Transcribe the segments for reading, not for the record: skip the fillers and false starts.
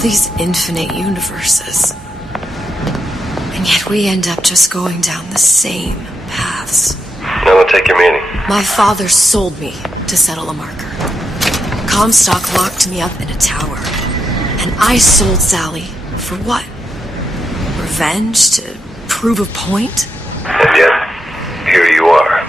these infinite universes. And yet we end up just going down the same paths. I don't take your meaning. My father sold me to settle a marker. Comstock locked me up in a tower. And I sold Sally for what? Revenge? To prove a point? And yet, here you are,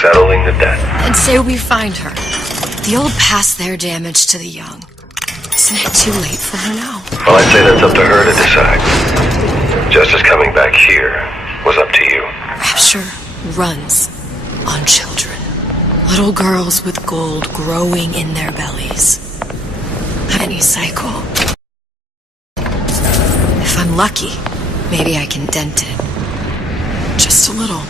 settling the debt. And say we find her. The old past their damage to the young. Isn't it too late for her now? Well, I'd say that's up to her to decide. Justice coming back here was up to you. Rapture runs on children. Little girls with gold growing in their bellies. Any cycle. If I'm lucky, maybe I can dent it. Just a little.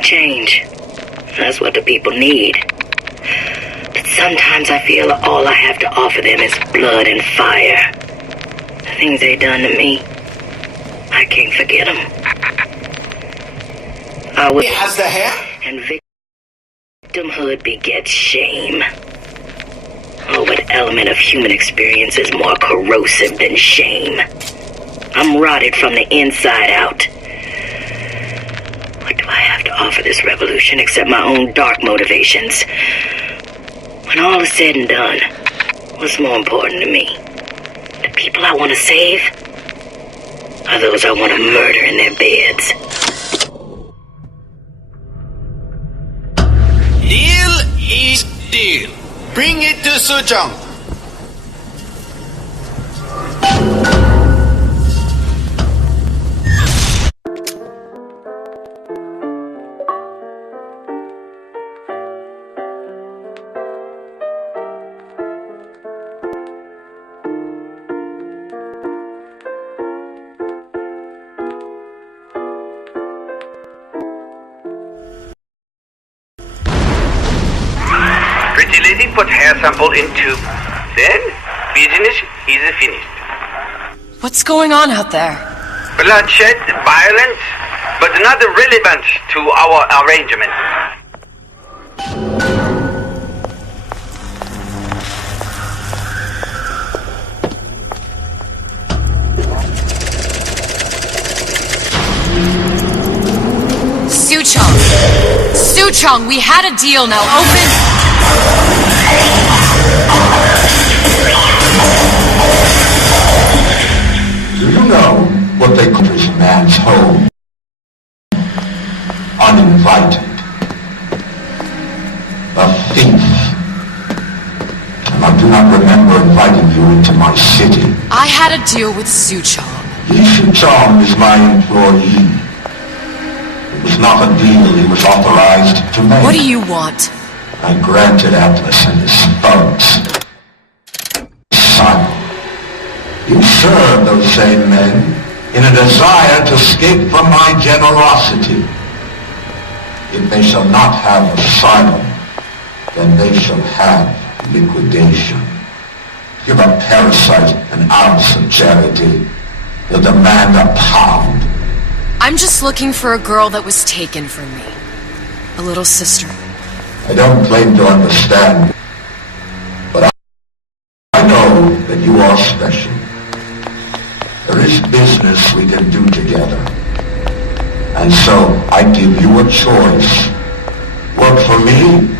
Change. That's what the people need. But sometimes I feel all I have to offer them is blood and fire. The things they done to me, I can't forget them. I was... Has the hair? And victimhood begets shame. Oh, what element of human experience is more corrosive than shame? I'm rotted from the inside out. What do I have to offer this revolution except my own dark motivations? When all is said and done, what's more important to me? The people I want to save? Or those I want to murder in their beds? Deal is deal. Bring it to Sujong. Pretty lady, put hair sample in tube. Then, business is finished. What's going on out there? Bloodshed, violence, but not relevant to our arrangement. Suchong, we had a deal, now open... Do you know what they call this man's home? Uninvited. A thief. And I do not remember inviting you into my city. I had a deal with Suchong. Suchong is my employee. It was not a deal he was authorized to make. What do you want? I granted Atlas and his thugs. Son, you serve those same men in a desire to escape from my generosity. If they shall not have asylum, then they shall have liquidation. Give a parasite an ounce of charity. You'll demand a pound. I'm just looking for a girl that was taken from me. A little sister. I don't claim to understand, but I know that you are special. There is business we can do together. And so I give you a choice. Work for me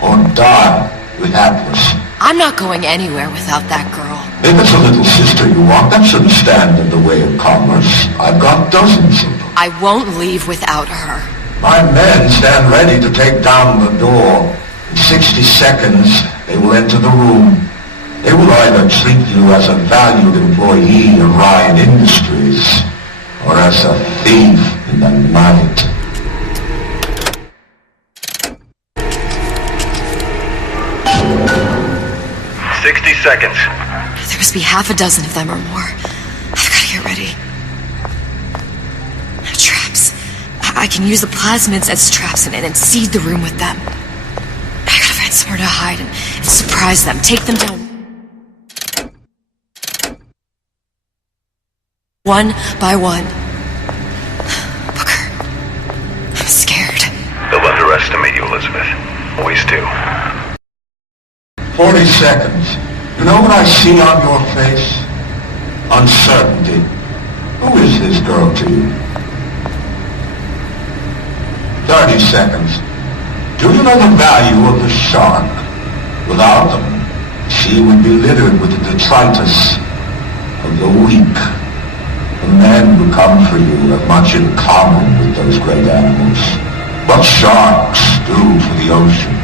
or die with Atlas. I'm not going anywhere without that girl. If it's a little sister you want, that shouldn't stand in the way of commerce. I've got dozens of them. I won't leave without her. My men stand ready to take down the door. In 60 seconds, they will enter the room. They will either treat you as a valued employee of Ryan Industries, or as a thief in the night. Seconds. There must be half a dozen of them or more. I've got to get ready. Traps. I can use the plasmids as traps and seed the room with them. I gotta find somewhere to hide and surprise them. Take them down one by one. Booker, I'm scared. They'll underestimate you, Elizabeth. Always do. 40 seconds. You know what I see on your face? Uncertainty. Who is this girl to you? 30 seconds. Do you know the value of the shark? Without them, she would be littered with the detritus of the weak. The men who come for you have much in common with those great animals. What sharks do for the ocean,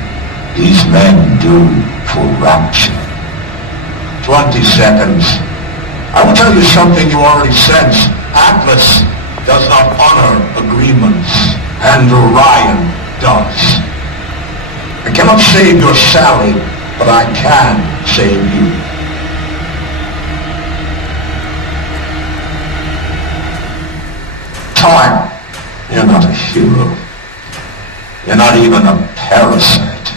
these men do for rapture. 20 seconds. I will tell you something you already sense. Atlas does not honor agreements, and Orion does. I cannot save your Sally, but I can save you. Time. You're not a hero. You're not even a parasite.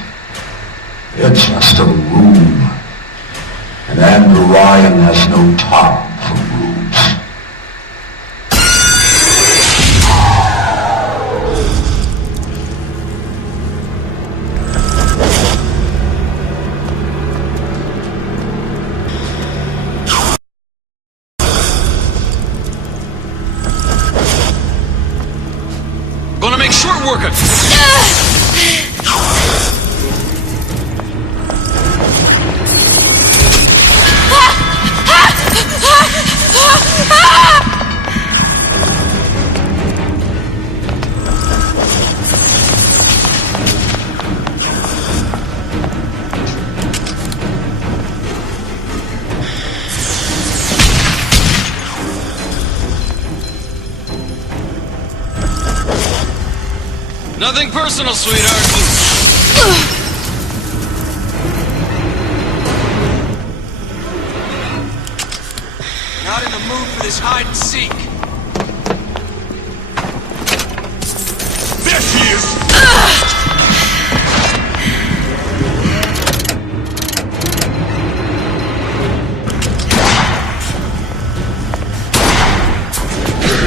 You're just a room. And Orion has no top for rooms. Gonna make short work of it. Nothing personal, sweetheart. Not in the mood for this hide and seek. There she is!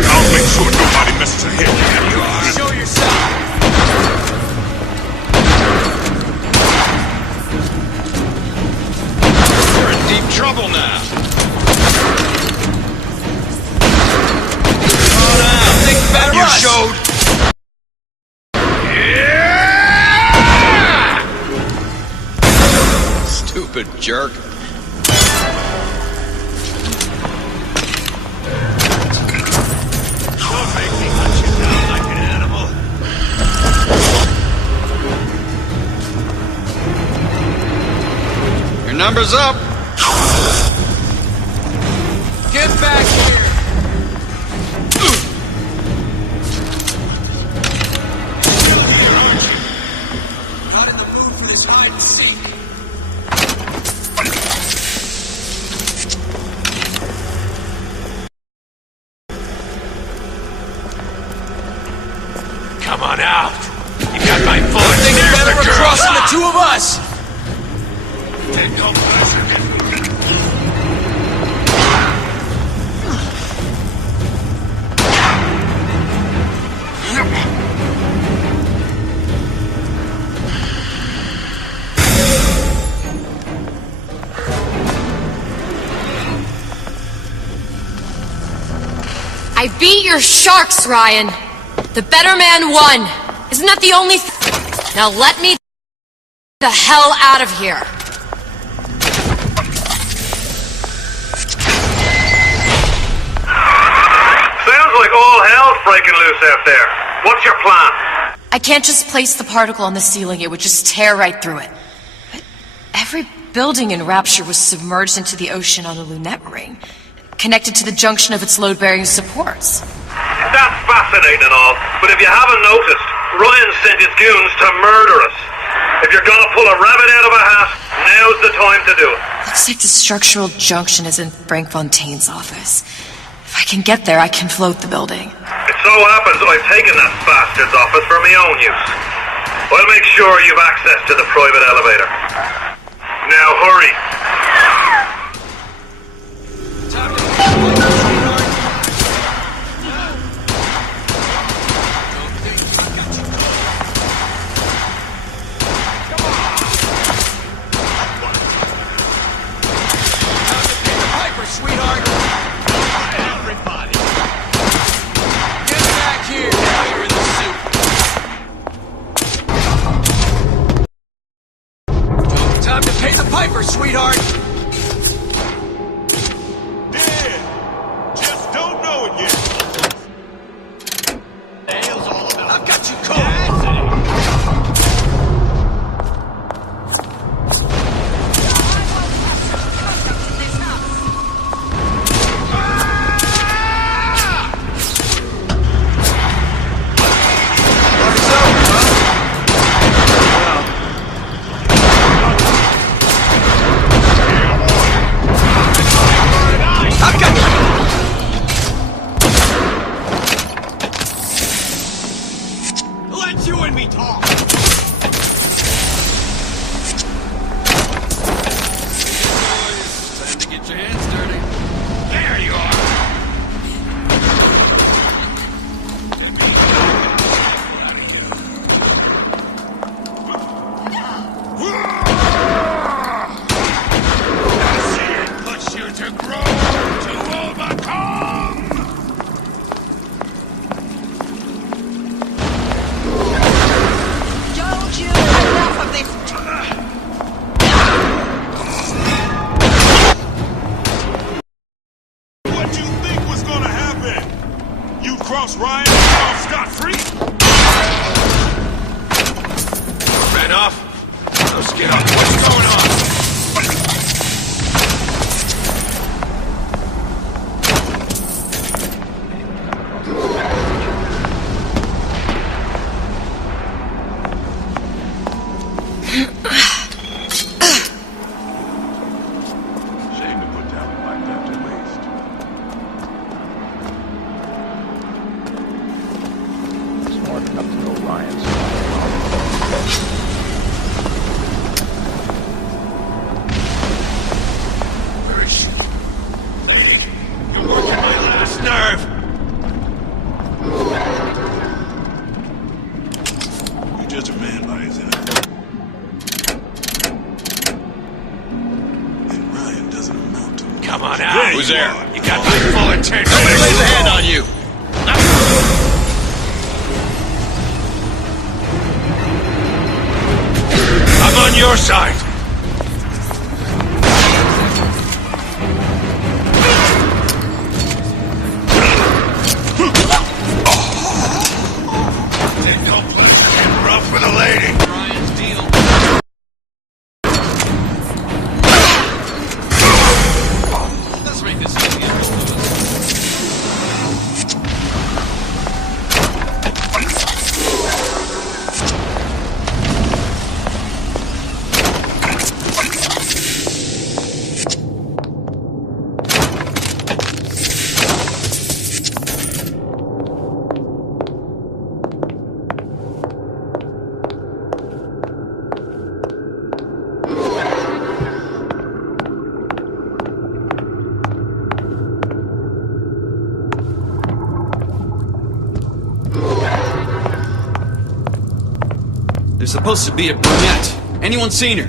I'll make sure nobody messes ahead. Show yourself! You're in deep trouble now. Oh, now, think back you showed. Yeah! Stupid jerk. Don't make me hunt you down like an animal. Your number's up. Get back here. Not in the mood for this hide and seek. Come on out. You got my full attention. Think better There's the girl. across the two of us. Take no pleasure. I beat your sharks, Ryan. The better man won. Isn't that the only Now let me the hell out of here. breaking loose out there. What's your plan? I can't just place the particle on the ceiling, it would just tear right through it. But every building in Rapture was submerged into the ocean on the Lunette ring, connected to the junction of its load-bearing supports. That's fascinating and all, but if you haven't noticed, Ryan sent his goons to murder us. If you're gonna pull a rabbit out of a hat, now's the time to do it. Looks like the structural junction is in Frank Fontaine's office. If I can get there, I can float the building. It so happens I've taken that bastard's office for my own use. I'll make sure you've access to the private elevator. Now hurry. Sweetheart! Everybody! Get back here! Now you're in the suit! Time to pay the piper, sweetheart! Dead! Just don't know it yet. Nails all about. I've got you covered! Let you and me talk! Time to get your hands dirty. There you are! I see it push you to grow, to overcome! Told you enough of this. What you think was gonna happen? You cross Ryan off scot-free? Ran off? Let's get up. What's going on? Shame to put down a life after waste. Smart enough to know Ryan's. Where is she? You're working my last nerve! You're just a man by his end. And Ryan doesn't amount to much. Come on out! There Who's you there? are. You got my full attention! Somebody lays a hand on you! I'm on your side! Take no pleasure getting rough with a lady! Ryan's deal. Let's make this easy. There's supposed to be a brunette. Anyone seen her?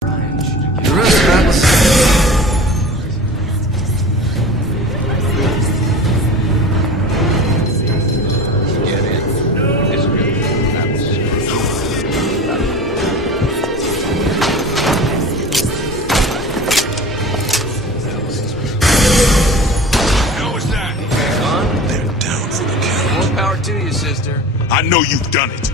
The rest of that was... Get in. It's good. How was that? know you've done it.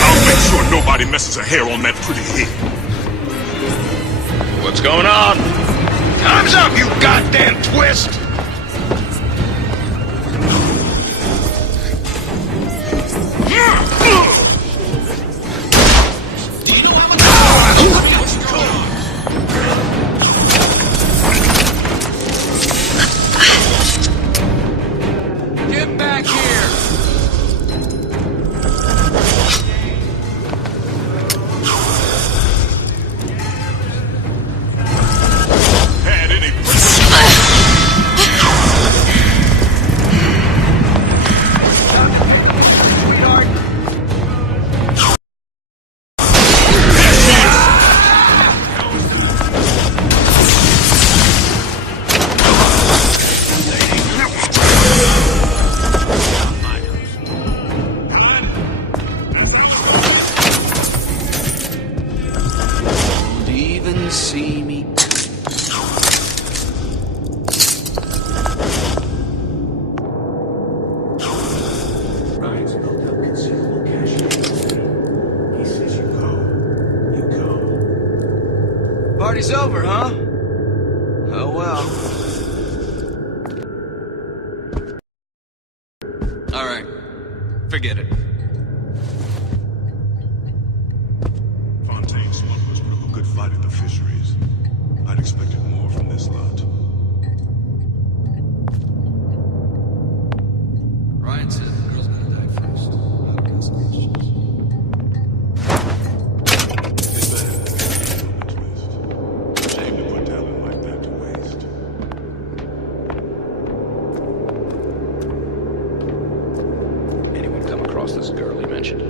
I'll make sure nobody messes a hair on that pretty head. What's going on? Time's up, you goddamn twist! Get back here! Had any Don't even see me. Ryan's built up considerable cash. He says you go. Party's over, huh? Oh well. Alright. Forget it. Fontaine smugglers put up a good fight at the fisheries. I'd expected more from this lot. Ryan said the girl's gonna die first. I'll get some questions. It's bad. Twist. Shame to put talent like that to waste. Anyone come across this girl he mentioned?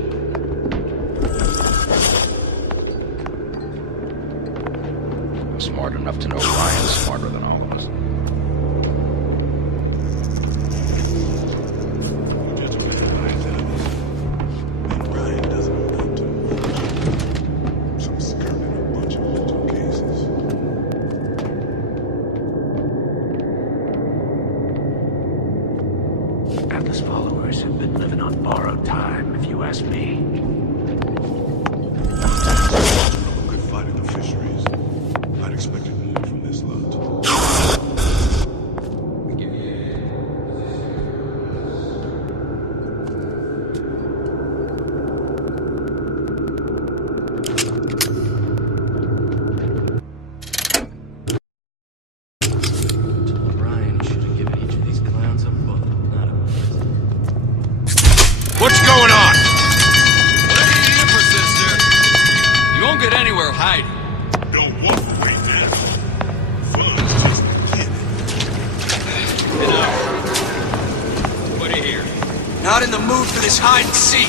I'm smart enough to know Ryan's smarter than all of us. Gentlemen, Ryan's enemies. And Ryan doesn't want to. Some skirt in a bunch of mental cases. Atlas followers have been living on borrowed time, if you ask me. A good fight at the fisheries. I'd expected more from this lot. Ryan should have given each of these clowns a bullet, not a bullet. What's going on? Lady the Empress, sister. You won't get anywhere hiding. Don't walk away now. Fun's just beginning. Enough. What do you hear? Not in the mood for this hide and seek.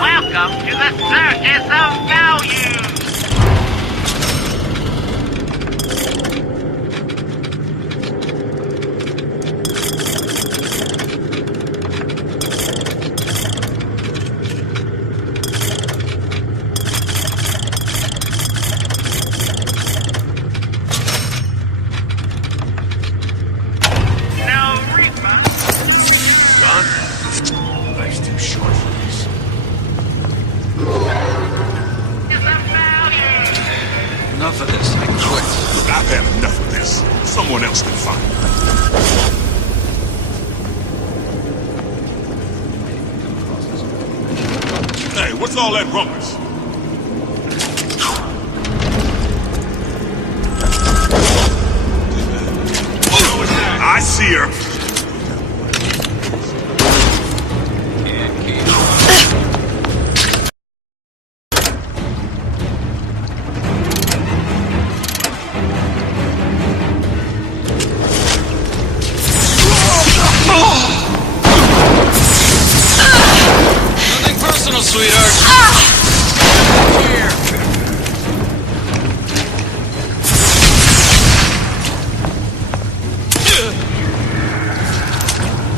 Welcome to the Circus of Value! No refund. Life's too short for this. It's a value! Enough of this. I quit. Look, I've had enough of this. Someone else can find it. Hey, what's all that rumpus? I see her. Can't keep Nothing personal, sweetheart. Here.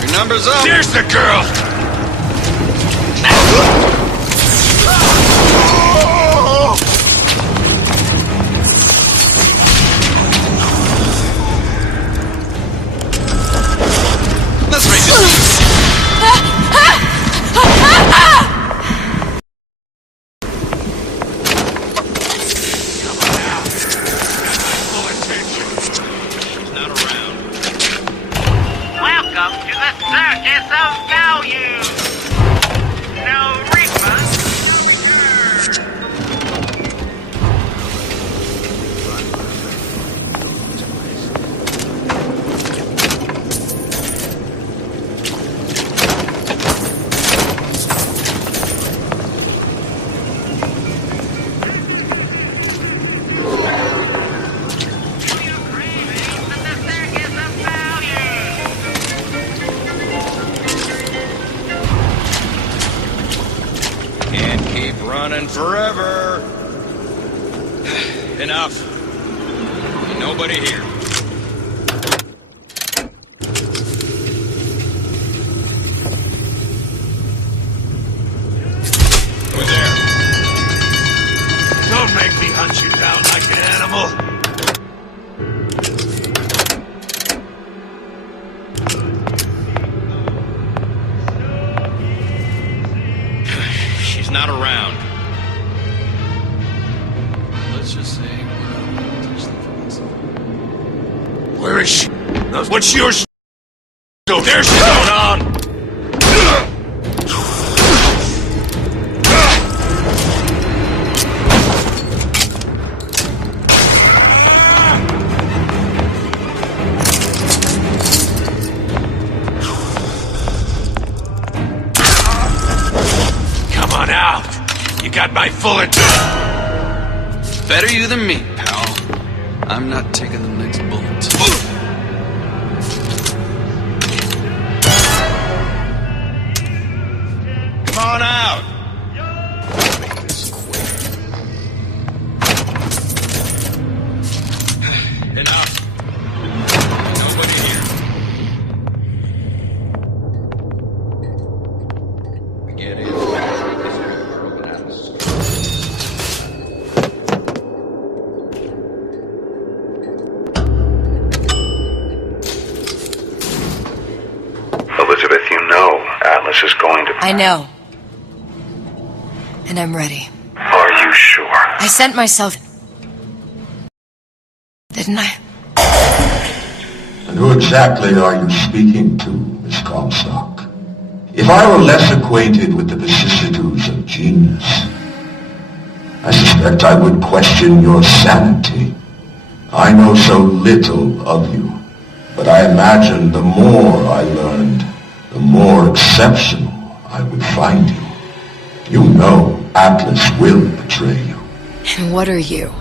Your number's up. There's the girl! circus of value. No refund, no return. Can't keep running forever. Enough. Ain't nobody here. Who's there? Don't make me hunt you down like an animal. She's not around. Let's just say we're not gonna touch the fence. Where is she? What's yours? Oh, there's she's going on! Come on out! You got my full attention! Better you than me, pal. I'm not taking the next bullet. Come on out! Make this quick. Enough. Nobody here. Get in. Elizabeth, you know Atlas is going to... I know. And I'm ready. Are you sure? I sent myself... Didn't I? And who exactly are you speaking to, Miss Comstock? If I were less acquainted with the vicissitudes of genius, I suspect I would question your sanity. I know so little of you, but I imagine the more I learned, the more exceptional I would find you. You know Atlas will betray you. And what are you?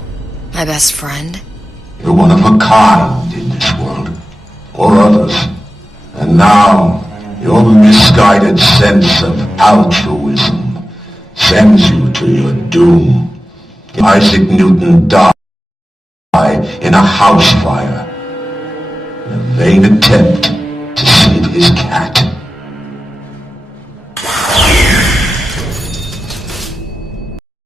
My best friend? You're one of a kind in this world, or others. And now, your misguided sense of altruism sends you to your doom. Isaac Newton died in a house fire in a vain attempt to save his cat.